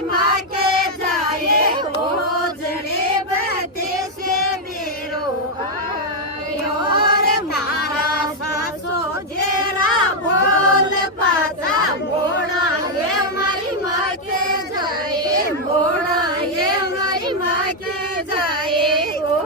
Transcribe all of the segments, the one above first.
मारी माँ के जाए हो जड़े बते से मेरो आयो रे मारा सासो जेरा बोल पाता मोड़ा ये मारी माँ के जाए मोड़ा ये मारी माँ के जाए हो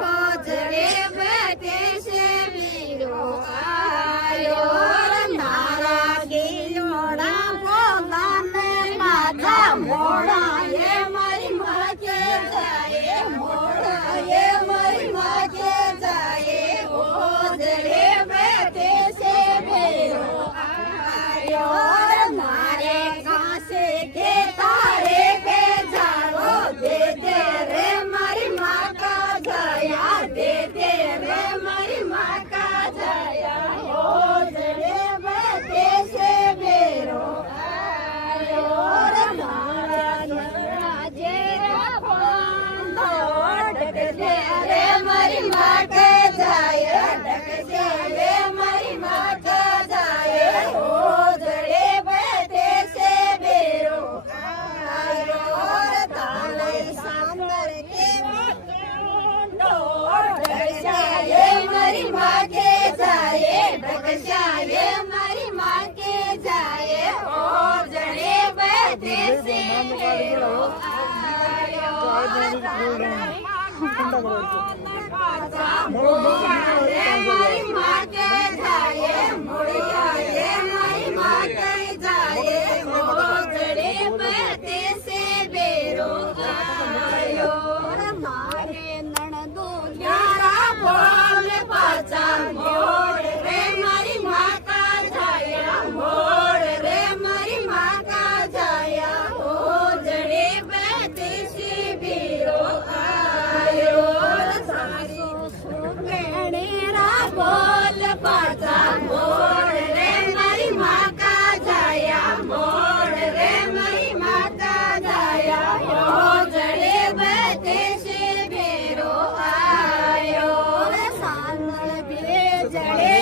जड़े बते से मेरो आयो रे मारा गियोड़ा बोला ने माता मोड़ा ये मारी माँ के जाए मोड़ा ये मारी माँ के जाए हो जड़े बते से मेरो आयो रे मारे घासे के तारे के झाड़ो दे दे रे मारी माँ का जाया दे दे रे मारी माँ का जाया हो जड़े बते से मेरो आयो रे मारा राजे राखो ढक दे रे मारी माँ के जाए ढक दे रे मारी माँ का जाए हो जड़े बते से मेरो आयो रे ताले सांदर के ढकशाये मारी माँ के जाए ढकशाये मारी माँ के जाए हो जड़े बते से मेरो आयो रे मारी माँ के जाए मुड़िया ये मारी माँ के जाए हो जड़े बते से मेरो आयो रे मारे नणदो न्यारा बोल पाचा मोड़ रे मारी माँ का जाया मोड़ रे मारी माँ का जाया हो जड़े बते से मेरो आयो सासो सुगणेरा बोल पाचा मोड़ रे मारी माँ का जाया मोड़ रे मारी माँ का जाया हो जड़े बते से मेरो आयो सांदल बे जड़े